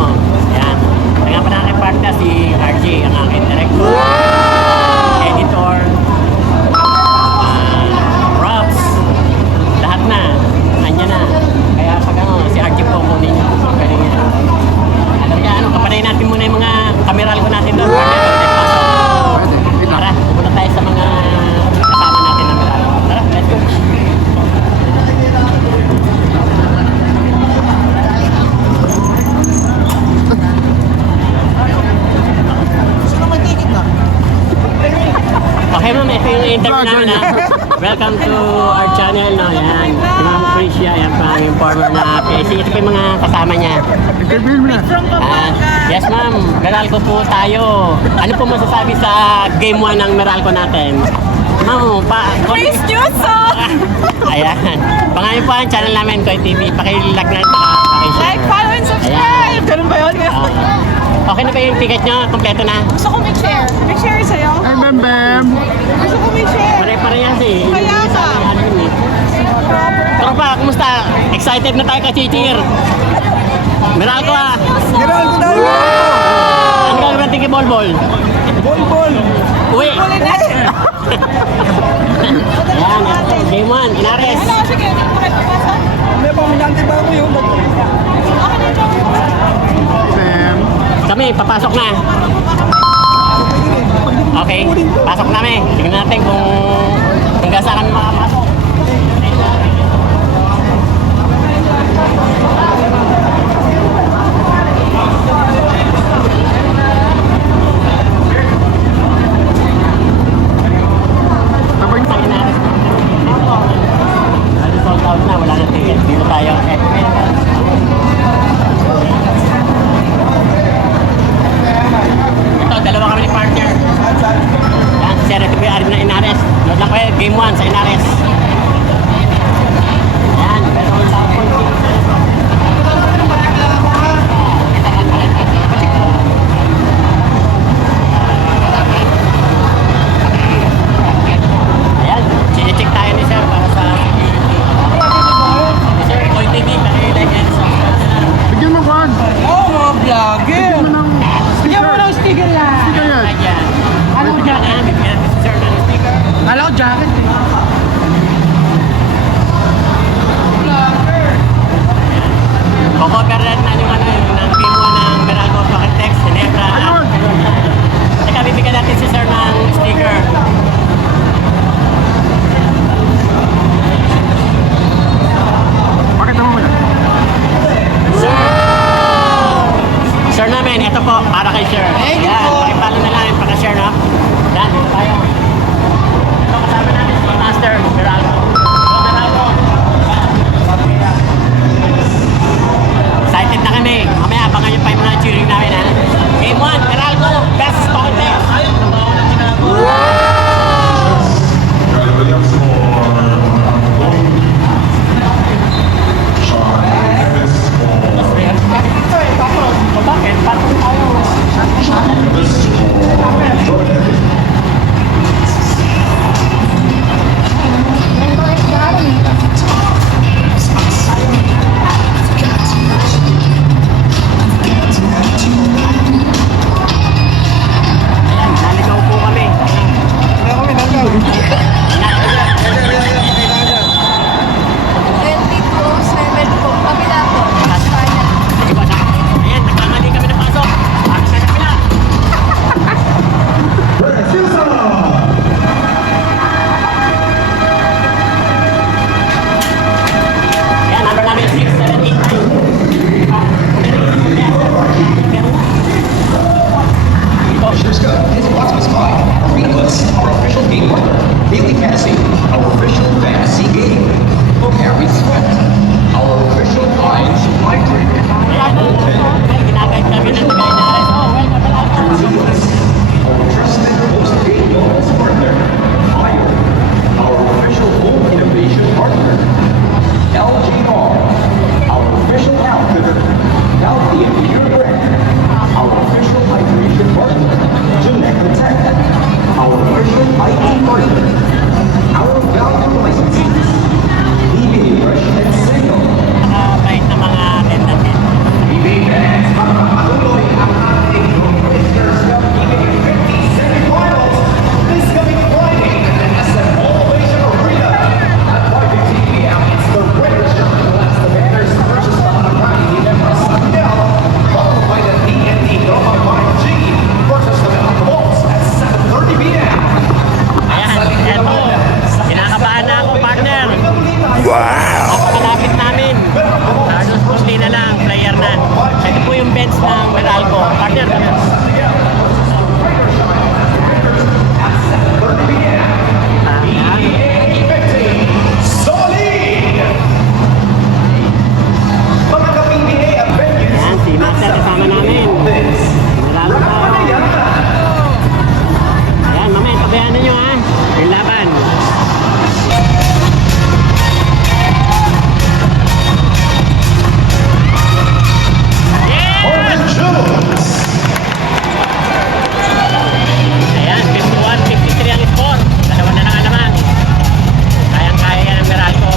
mo. Yan. Kaya pa na partner si RJ, ang aking director, editor, props, lahat na. Andyan na. Kaya pag si RJ po kunin nyo. Pwede nyo. Kapanay natin muna yung mga kameral ko natin doon. Tara, pupunta tayo sa mga kasama natin na meral. Tara, let's go. Okay ma'am, ito yung interview namin ha. Welcome to our channel, no? Yan. Si Ma'am Priscia, yan pa yung former na PSC. Ito pa yung mga kasama niya. Yes ma'am, Meralco po tayo. Ano po masasabi sa game 1 ng Meralco natin? Ma'am, Praise Juso! Ayan. Pangalan po ang channel namin, Koy TV. Pakilag na ito. Like, follow, and subscribe! Ganun ba yun? Okay na ba yung ticket nyo? Kompleto na? Gusto ko may share. May share sa'yo? Ay, Bem! Gusto ko may share. Pare-parehas eh. Kaya ka. Tropa, kumusta? Excited na tayo ka-cheer. Meralco ah. Meralco daw! Ano ka naman tingin bol-bol? Bol! Uwi. Ayan, game 1, Inares. Ano, sige. Pakipapasa. May paminante ba ako yun? Bem! Kami, papasok na. Okay, pasok na kami. Tingnan natin kung hanggang saan kami makapasok. Sold out na, wala nang ticket. Dito tayo. Ito, dalawa kami ni partner. Yan, si Sir, ito po yung ari na Inares. Load lang kayo, game 1 sa Inares. Yan, pero ang tapon ayan, sinicheck tayo ni Sir para sa ni Sir, Koy TV, like and subscribe. Bigyan mo kwan! Oo, mga vlogger. Bigyan mo ng Sticker lang. sticker yan! Ayan. Ano dyan ha? Bigyan natin si Sir ng sticker. Kala ko jacket. Cover na yung ano yung ng game 1 ng Meralco Pakentex, Ginebra. Ayun! Teka, bibigyan natin si Sir ng sticker. Pakita mo muna. Sir namin, ito po, para kay Sir. Thank you Yan, po. pakipalo na lang, paka-share na. Yan, dito tayo. Ito, kasama natin si Master Meralco. Meralco. Excited na kami. Mamaya, abangan nyo pa yung mga cheering namin, ha? Game 1, Meralco versus Pakentex. Bakit? Bakit tayo? events ng Meralco. Partner. Ayan, si Master kasama namin. Meralco. Ayan, mamaya tabayan nyo ha. Yung laban. Ayan, 51-53 ang score. Dalawa na nakalaman. Kayang-kaya yan ang Meralco.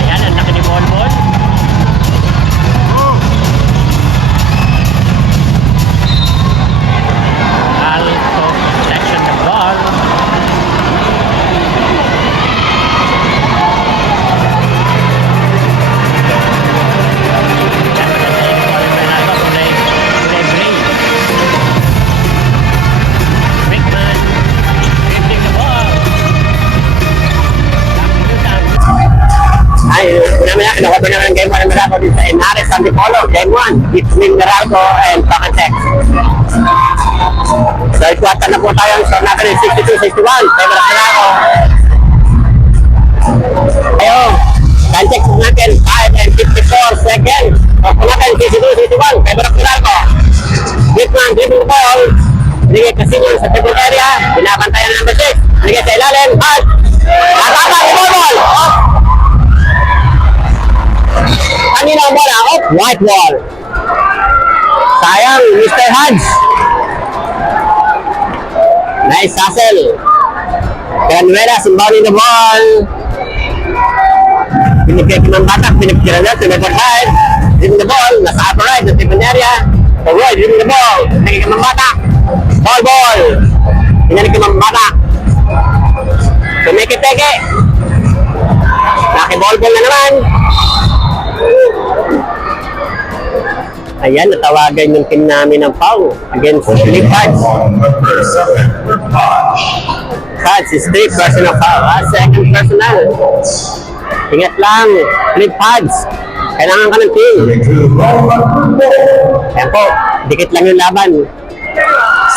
Ayan, ang laki ni Bolbol. Alto protection the ball. Ay, una-una, nakuha na ng game 1 ng Meralco dito sa Henares, Antipolo, game 1 between Meralco and Pacatec. So, ikuwatan na po tayo ang score natin ng 62-61, favor of Meralco. Ayo, time check po natin, 5 and 54 seconds. So, po natin, 62-61, favor of Meralco. Whitman, dribbling ball, binigay Casino sa triple area, binabantayan ng number 6, binigay sa ilalim, at natama, ball! Kanina ang bola, off, white wall. Sayang, Mr. Hodge. Nice hustle. Canuelas inbounding the ball. Pinipigay ng batak, pinipigay na, pinipigay five. Dribbling the ball, nasa upper right, nasa triple area. Forward, dribbling the ball. Pinipigay ng batak. Ball. Pinipigay ng batak. Tumiki-teki. Nakiball na naman. Ayan, natawagan yung team namin ng foul against Philip Hodge. Hodge is 3 personal foul. Second personal. Ingat lang, Philip Hodge. Kailangan ka ng team. Ayan po, dikit lang yung laban.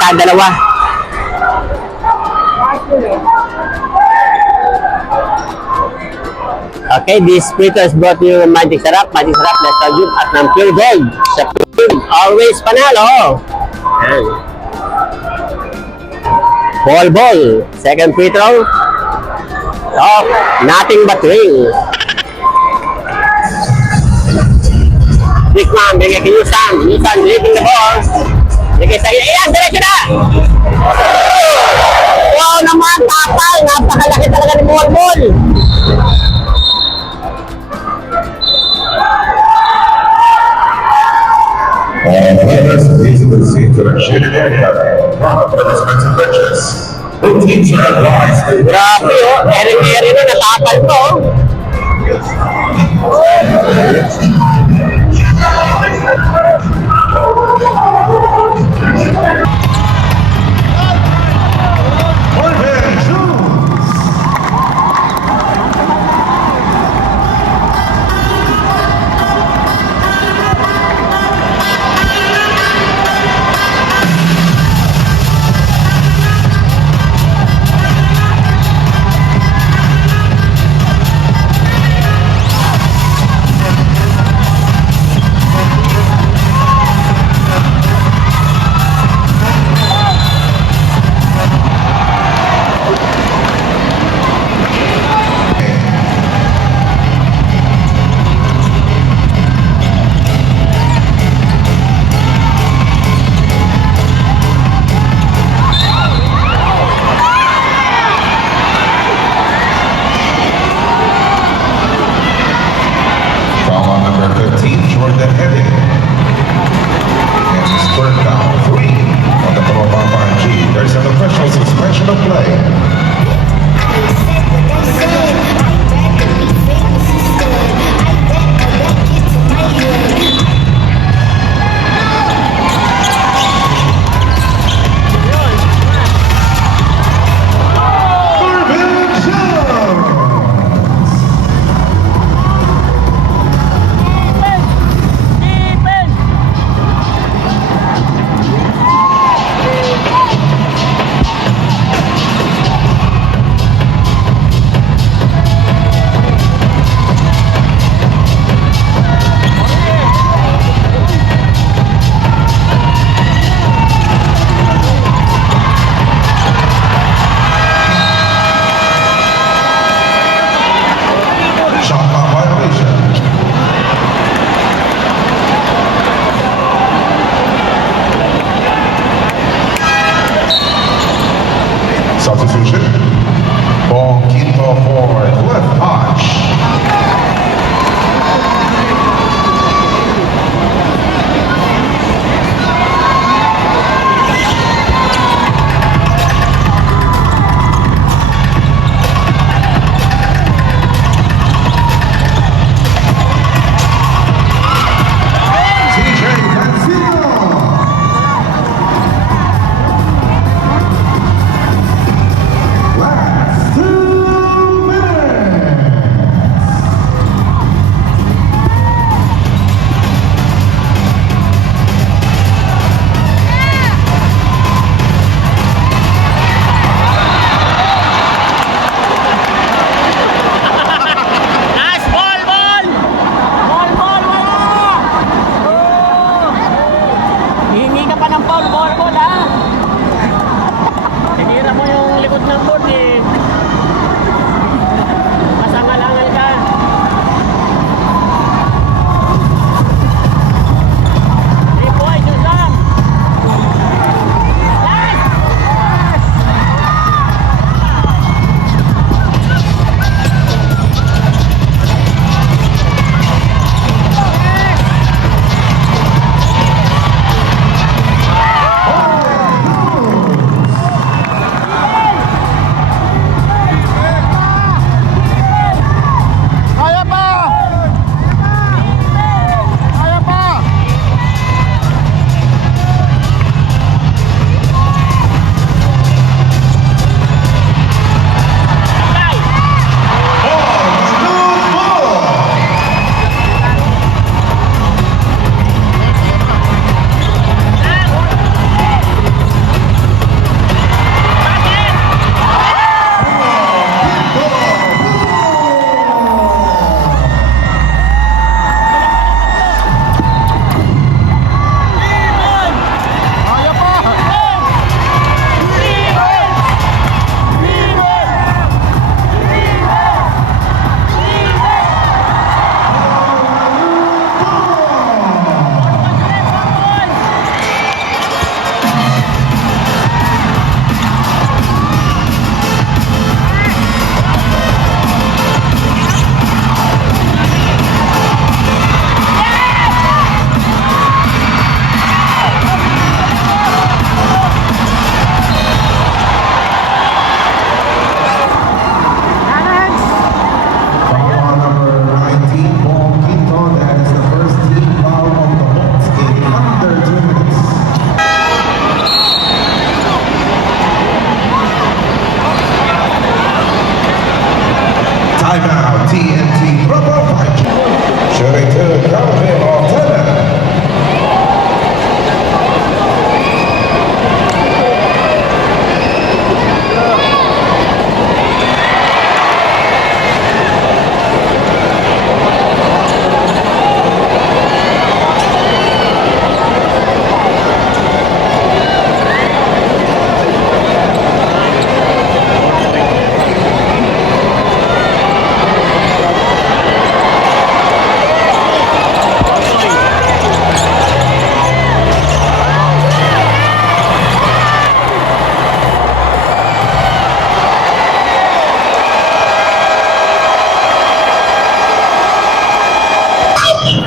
Sa dalawa. Okay, this splitter is brought to you from Magic Sarap. Magic Sarap, let's tell you, at ng Pure Gold. Sa team, always panalo. Ayan. Ball. Second free throw. Oh, nothing but ring. Bigman, bigay kay Yusan. Yusan leading the ball. Bigay sa ayan, diretso na! Wow naman, tapal. Napakalaki talaga ni Ball. All players, please proceed to the shaded area. For the expensive purchase. Both teams are advised to Grabe oh, eri-eri na natapal to.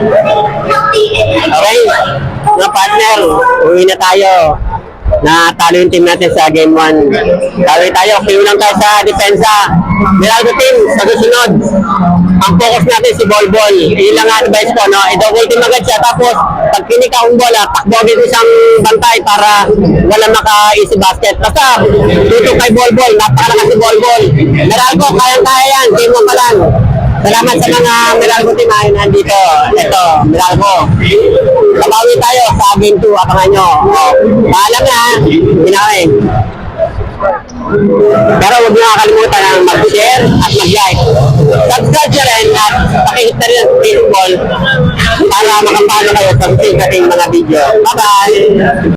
Okay, mga partner, uwi na tayo. Natalo yung team natin sa game 1. Talo tayo, kayo lang tayo sa depensa. Meralco team, sa susunod, ang focus natin si Bolbol. Yun lang ang advice ko, no? I-double team agad siya. Tapos, pag kinika ang bola, takbo agad isang bantay para wala maka-easy basket. Basta, tutok kay Bolbol, napakalakas si Bolbol. Meralco, kayang-kaya yan, game 1 pa lang. Salamat sa mga Meralco team ay nandito. Ito, Meralco. Babawi tayo sa game 2, abangan nyo. Paalam na, pinakay. Pero huwag nyo nakakalimutan ang mag-share at mag-like. Subscribe nyo rin at pakihit na rin ang baseball para makapalo kayo sa ating mga video. Bye-bye!